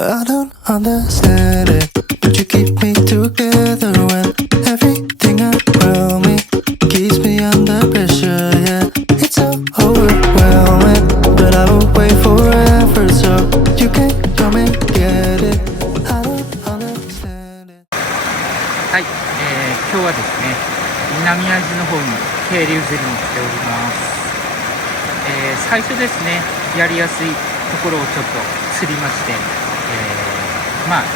I don't understand it. Would you keep me together when everything around me keeps me under pressure? Yeah, it's so overwhelming, but I will wait forever so you can come and get it. I don't understand it. はい、今日はですね、南会津の方に渓流釣りに来ております。最初ですね、やりやすいところをちょっと釣りまして、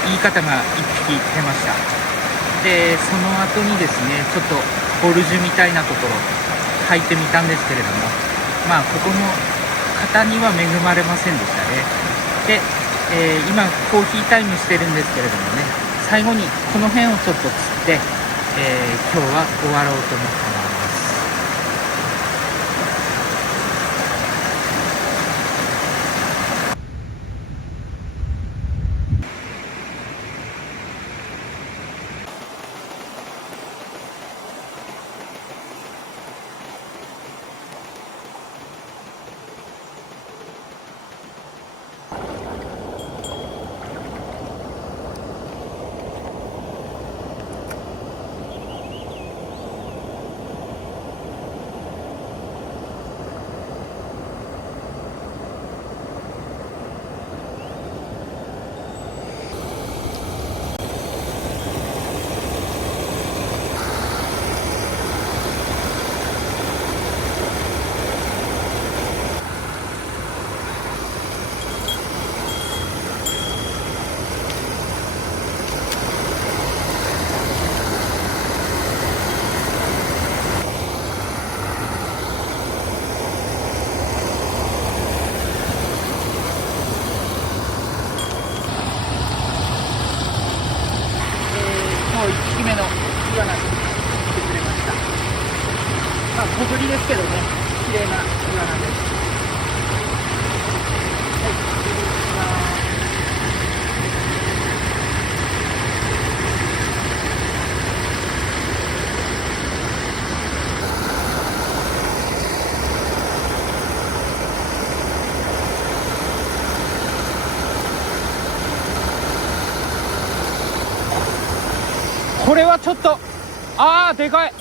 いい方が1匹出ました。で、その後にですね、ちょっとボルジュみたいなところ入ってみたんですけれども、ここの方には恵まれませんでしたね。で、今コーヒータイムしてるんですけれどもね、最後にこの辺をちょっと釣って、今日は終わろうと思ってます。1匹目のイワナが来てくれました。小ぶりですけどね、綺麗なイワナです。はい、入れていきます。これはちょっとでかい。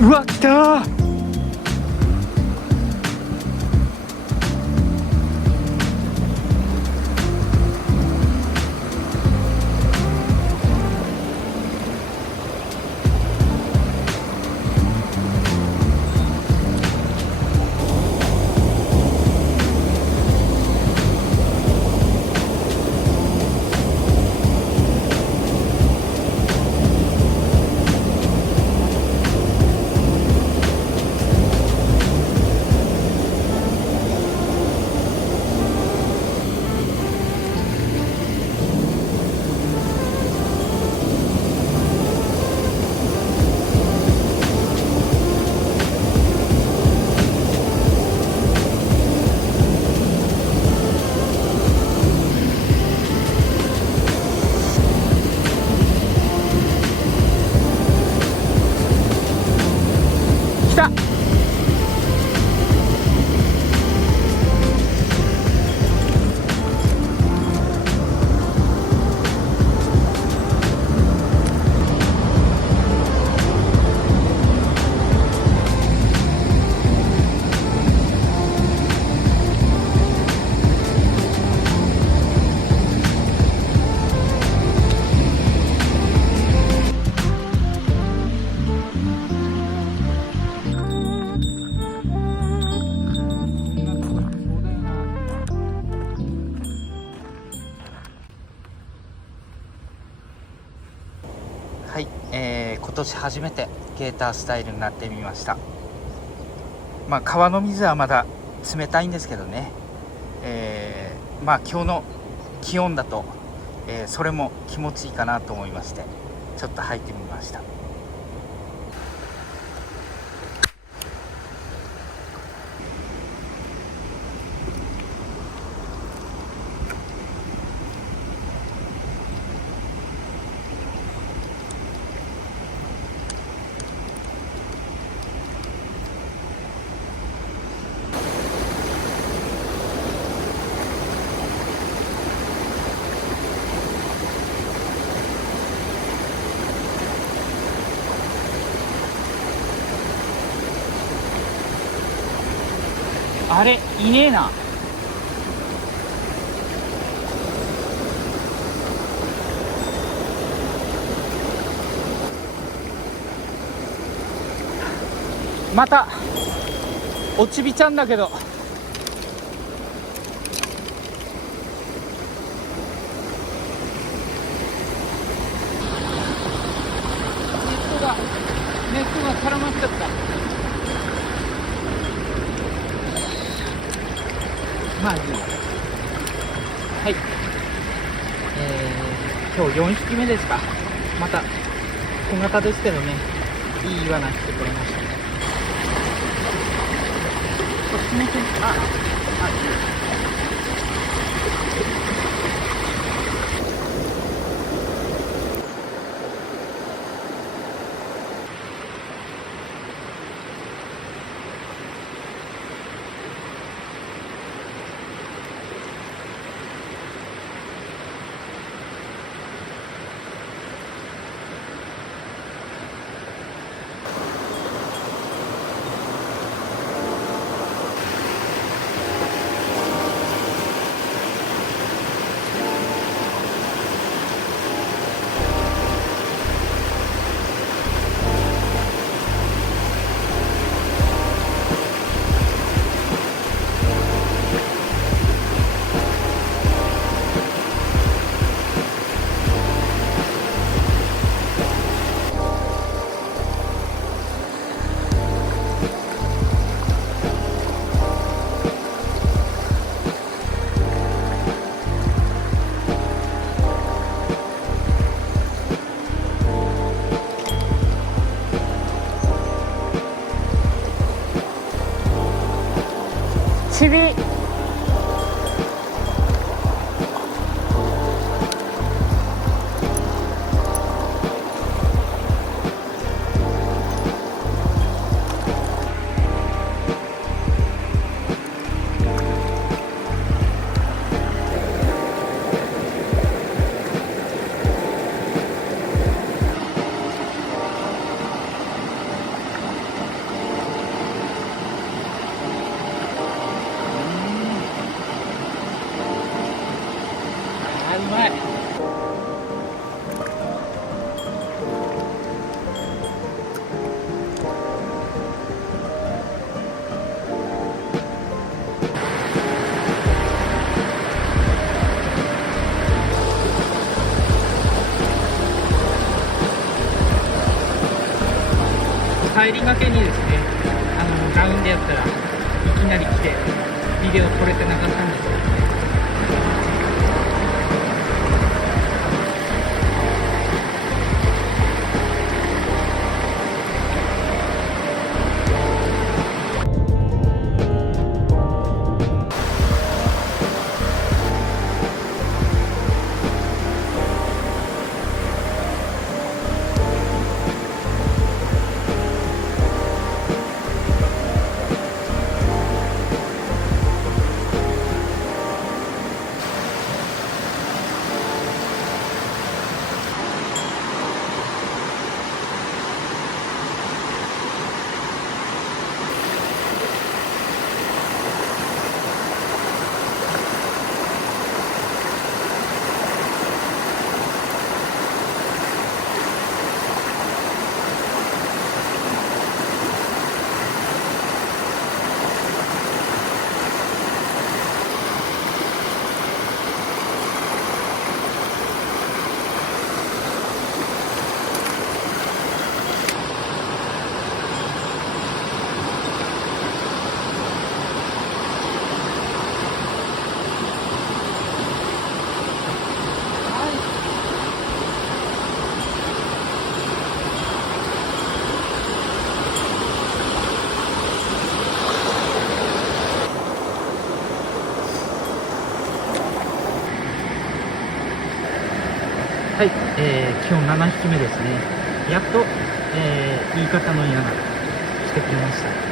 うわ、来たー。年初めてゲータースタイルになってみました。川の水はまだ冷たいんですけどね、今日の気温だと、それも気持ちいいかなと思いまして、ちょっと履いてみました。あれ、いねえな。また落ちびちゃんだけど、ネットが絡まっちゃった。まあいいや。はい、今日4匹目ですか。また小型ですけどね、いいイワナ来てくれました。こっちの手、チビ。うまい。帰りがけにですね、ラウンでやったらいきなり来てビデオ撮れてなかったんですけどね。はい、今日7匹目ですね。やっと、言い方の嫌が来てくれました。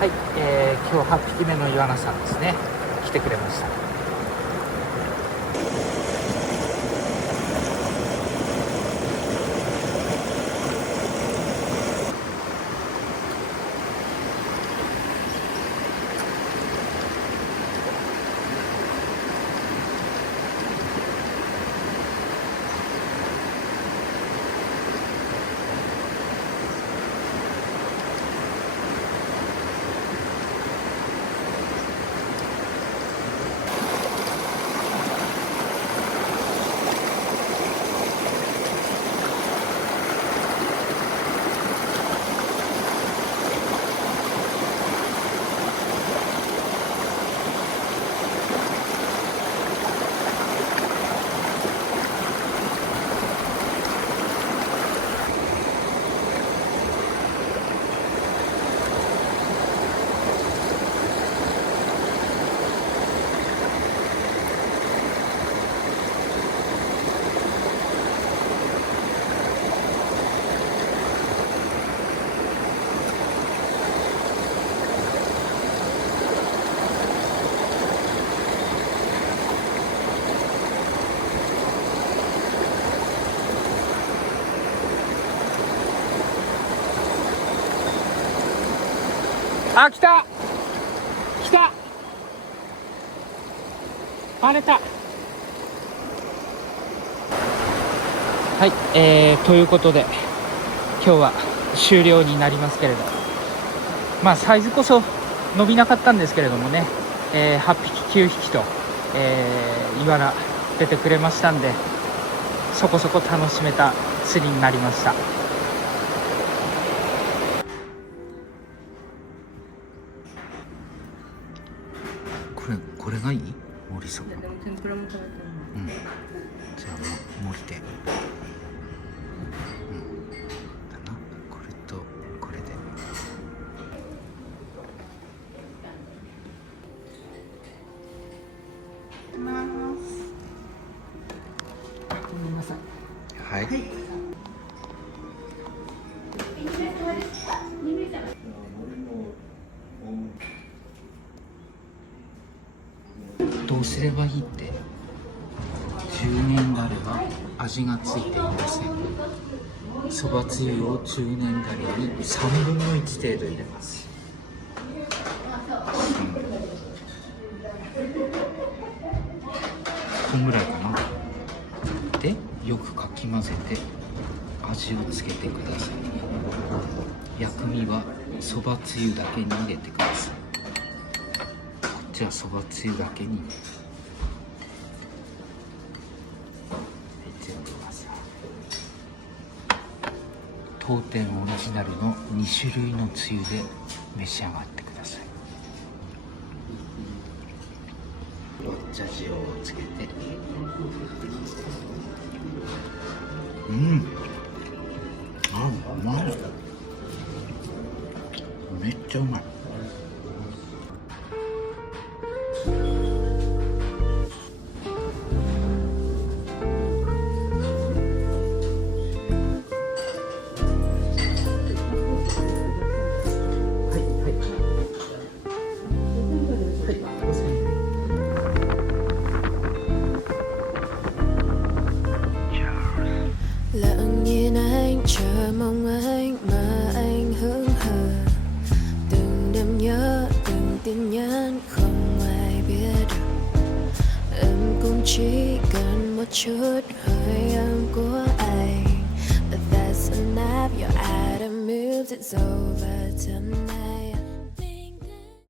はい、今日8匹目のイワナさんですね、来てくれました。あ、来た来た、割れた。はい、ということで今日は終了になりますけれど、まあサイズこそ伸びなかったんですけれどもね、8匹9匹と、イワナ出てくれましたんで、そこそこ楽しめた釣りになりました。これがいい？盛りそば。でも天ぷらも食べたい。うん。じゃあもう盛りで。うん。だな。これとこれで。ごめんなさい。はい。どうすればいいって、10年だれは味がついていません。そばつゆを10年だれに3分の1程度入れます。こんぐらいかな。でよくかき混ぜて味をつけてください。薬味はそばつゆだけに入れてください。じゃあそばつゆだけに入れてください。当店オリジナルの2種類のつゆで召し上がってください。ロッチャ塩をつけて、うん、あ、うまい。めっちゃうまい。chút hơi ấm của anh. But that's enough, you're out of moves, it's over tonight.